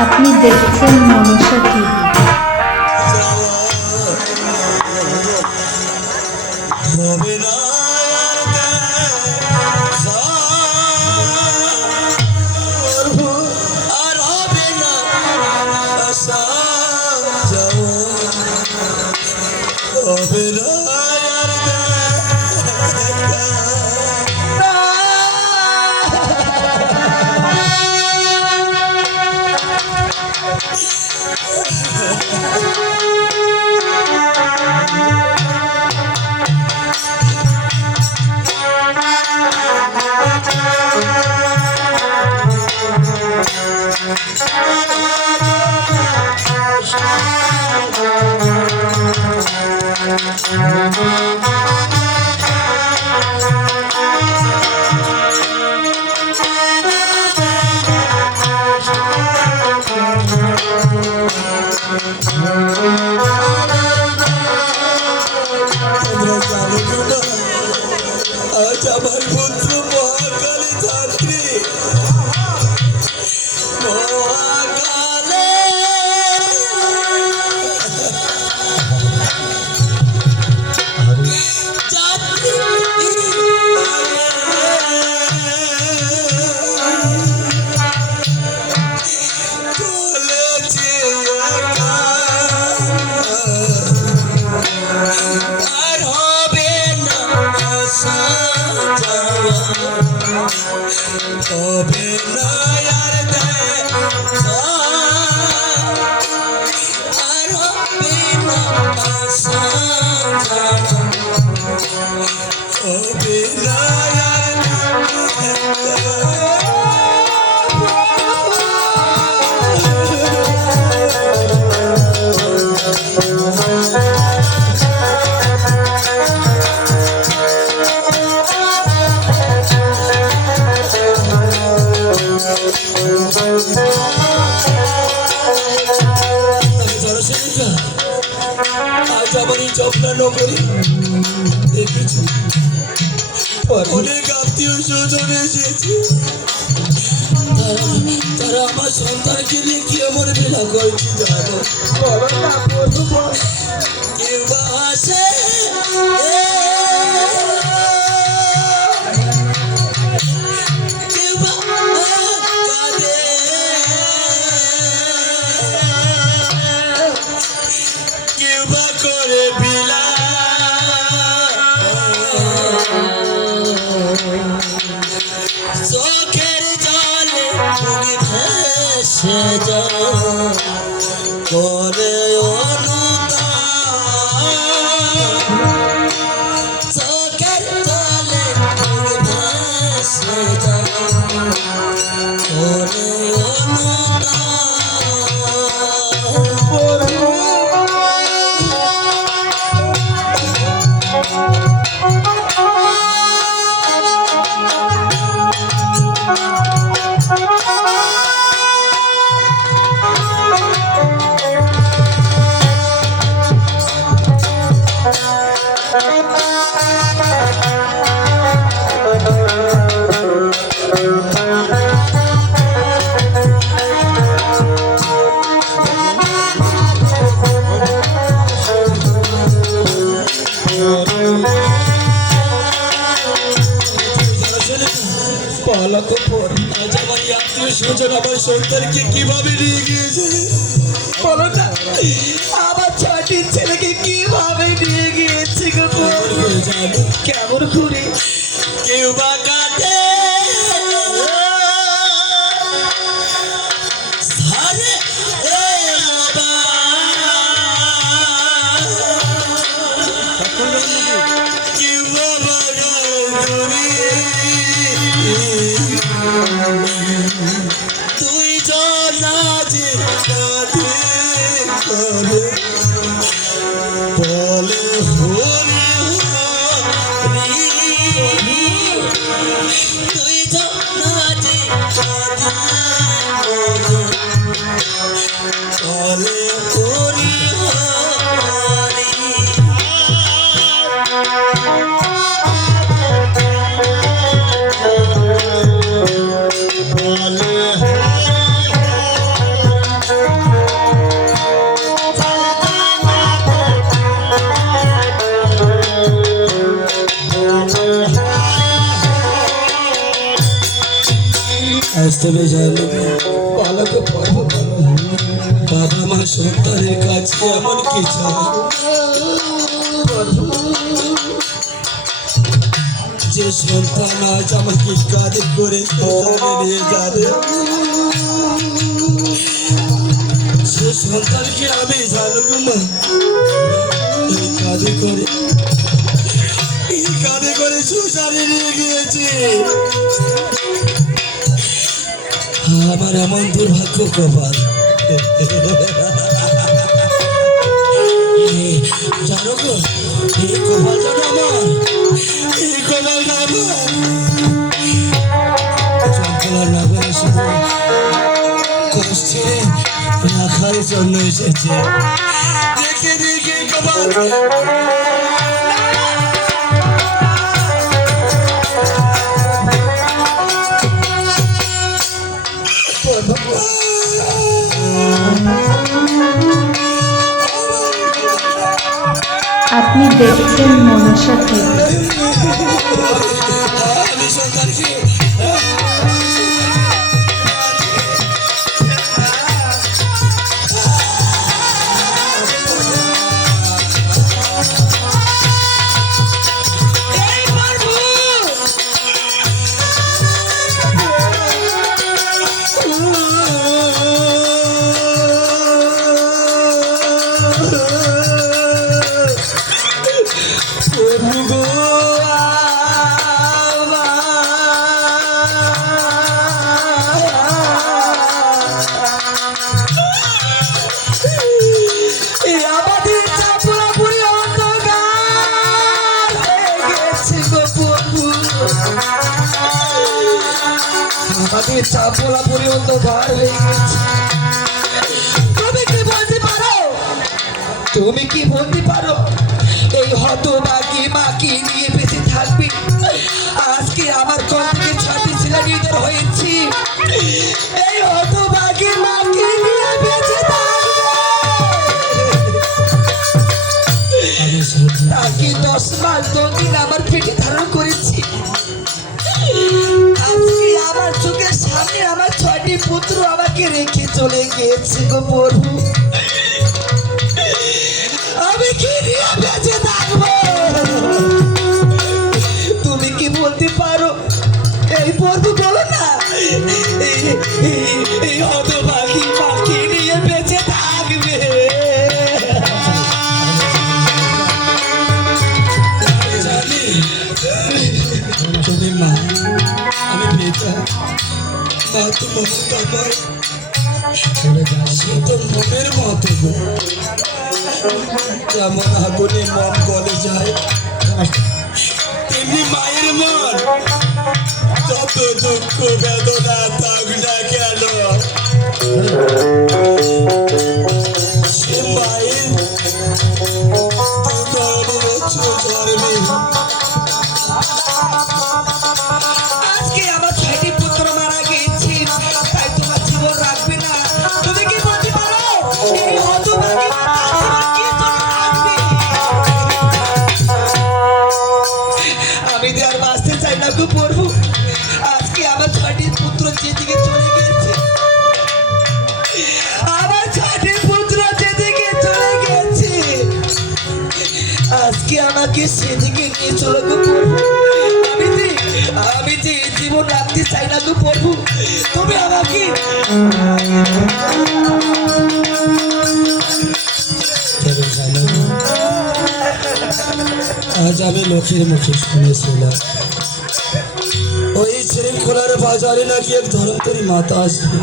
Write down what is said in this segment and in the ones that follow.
আপনি দেখছেন মনসা টিভি। আজ আমার পুত্র মহাকালী ছাত্রী মহাকালে তবে নয়ার দেখা আর হবে না আশা হবে নয়ার আজ আমার এই চপনা নগরী দেখেছি অনেক আত্মীয় স্বজন এসেছে তারা আমার সন্তানকে নিয়ে কি এমন মেলা করছি জানো কেউ বা আসে কেউ বা কাঁদে কেউ বা করে বিলা চোখের জলে তুমি ভেসে যাও করে অনুতাপ চোখের জলে তুমি ভেসে যাও করে আজ আমার আত্মীয় স্বজন আমার সন্তানকে কিভাবে নিয়ে গিয়েছে বলো না আমার ছয়টি ছেলেকে কিভাবে নিয়ে গিয়েছে কেমন ঘুরে কেউ বা কাটে তুই জানাজে কাঁদে করে বলে হরি হরি তুই জানাজে কাঁদে বলে হরি হরি বলে বাস্তবে জানো ভালো তো পড়বো ভালো বাবা মা সন্তানের কাছে এমন কি চায় যে সন্তান আজ আমাকে কাঁধে করে শহরে নিয়ে যাবে সে সন্তানকে আমি জানবো না এই কাঁধে করে সংসারে নিয়ে গিয়েছে আমার এমন দুর্ভাগ্য কপাল জানো গো এই কপাল জানো আমার এই কপালটা আমার যন্ত্রণা না করে শুধু কষ্টে রাখার জন্য এসেছে দেখে দেখে কপাল আপনি দেখছেন মনসা টিভি। আমি সন্তানকে আমাদের চাপলা পুরি অন্ধকার হয়ে গেছে তুমি কি বলতে পারো এই হতভাগী মাকে নিয়ে বেঁচে থাকবে আজকে আমার কোল থেকে ছাতি ছিল নির্ধার হয়েছি এই হতভাগী মাকে নিয়ে বেঁচে থাকবে তাকে 10 মাস 2 দিন আমার পেটে ধারণ করেছি আজকে আমার চোখের সামনে আমার 6টি পুত্র আমাকে রেখে চলে গিয়েছে গো প্রভু আমি কি নিয়ে বেঁচে থাকবো তুমি কি বলতে পারো এই প্রভু বলো না এই হতভাগী মাকে নিয়ে বেঁচে থাকবে জানি তুমি মা আমি বেটা মা তো মমতা নয় সে তো মনের মতো গো যেমন আগুনে মন গলে যায় তেমনি মায়ের মন যত দুঃখ বেদনা থাক না কেন সে মায়ের ধর্মে আজকে আমার 6টি পুত্র মারা গিয়েছে তাই তোমার জীবন রাখবে না তুমি কি বলতে পারো এই হতভাগী মা তোমার কি জন্য রাখবে আমি তো আর বাঁচতে চাই না গো প্রভু আজকে আমার 6টি পুত্র যেদিকে চলে গেছে আমার 6টি পুত্র যেদিকে চলে গেছে আজকে আমাকে সেদিকে নিয়ে চলো গো প্রভু আমি যে এই জীবন রাখতে চাই না গো প্রভু তুমি আমাকে আজ আমি লোকের মুখে শুনেছিলাম ওই শৃঙ্খলার বাজারে নাকি এক ধর্মতরী মাতা আসবে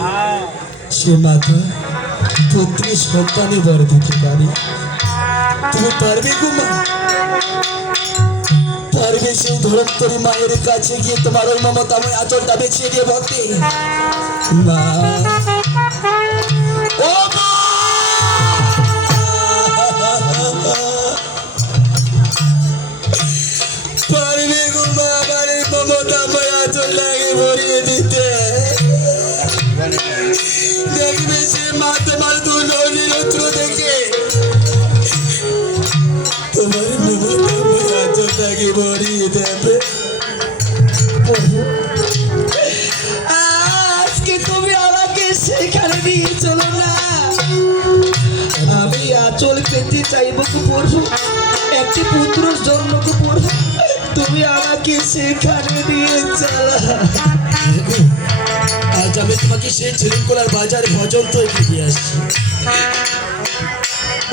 সে মাতা পুত্রী সন্তানে বর দিতে পারে তুমি পারবে গো মা পারবে সেই ধর্মতরী মায়ের কাছে গিয়ে তোমার ওই মমতাময় আঁচলটা বেছিয়ে দিয়ে ভক্তি মা ও মা পারবে গো মা আমার এই মমতাময় আঁচলটাকে ভরিয়ে দিতে দেখবে সে মা তোমার দুর্নীতির দেখে তোমার মমতাময় আঁচলটাকে ভরিয়ে দেবে আজকে নিয়ে চলো না। আমি আঁচল পেতে চাইবো গো প্রভু, একটি পুত্রর জন্য গো প্রভু, তুমি আমাকে সেখানে নিয়ে চলা। আজ আমি তোমাকে সেই ছেলেখোলার বাজার পর্যন্ত এগিয়ে আসছি।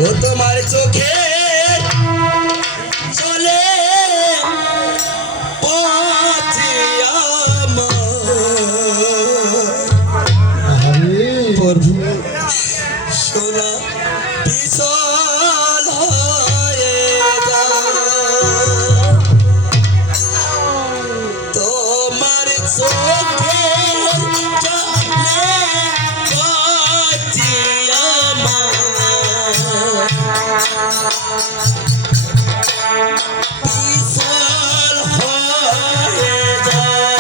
ও তোমার চোখে চলে পথে আমার। প্রভু সোনা পিছল হয়ে যায় তোমার চোখে চলে পথে আমার। পিছল হয়ে যায়